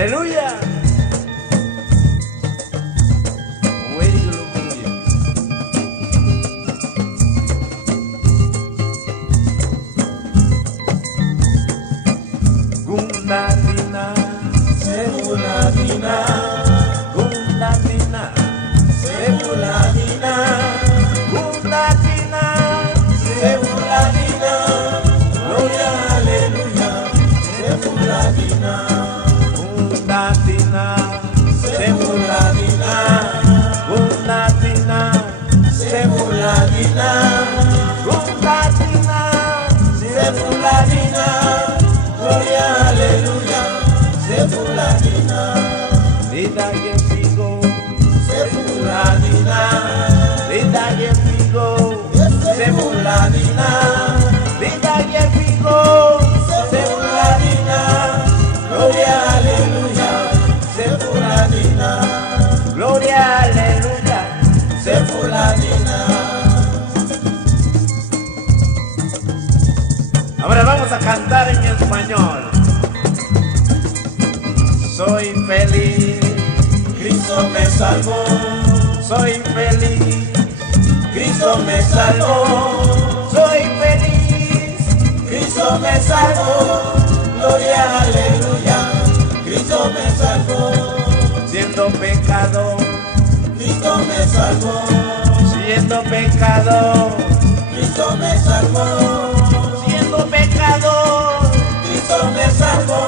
Aleluya. Gunatina, Sebuladina, Gunatina, Sebuladina, Gunatina, Sebuladina, gloria, aleluya, Sebuladina, Gunatina, Sebuladina, Gunatina, Sebuladina, Gunatina, Sebuladina, gloria, aleluya, Sebuladina, Vida que figo, Sebuladina, vida que figo, Sebuladina, vida que figo, Sebuladina, gloria, aleluya, Sebuladina, gloria, aleluya. Sebuladina. Ahora vamos a cantar en español. Soy feliz, Cristo me salvó, soy feliz, Cristo me salvó, soy feliz, Cristo me salvó, gloria, aleluya, Cristo me salvó, siendo pecado, Cristo me salvó, siendo pecado, Cristo me salvó, siendo pecado, Cristo me salvó,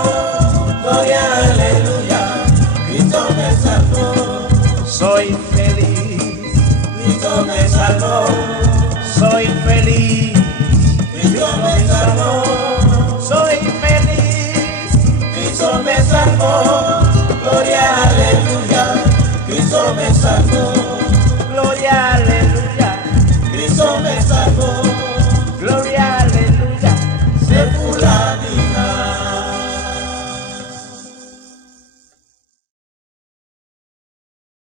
gloria, aleluya, Cristo me salvó, soy feliz, Cristo me salvó, soy feliz, Cristo me salvó, soy feliz, Cristo me salvó, gloria, aleluya, Cristo me salvó.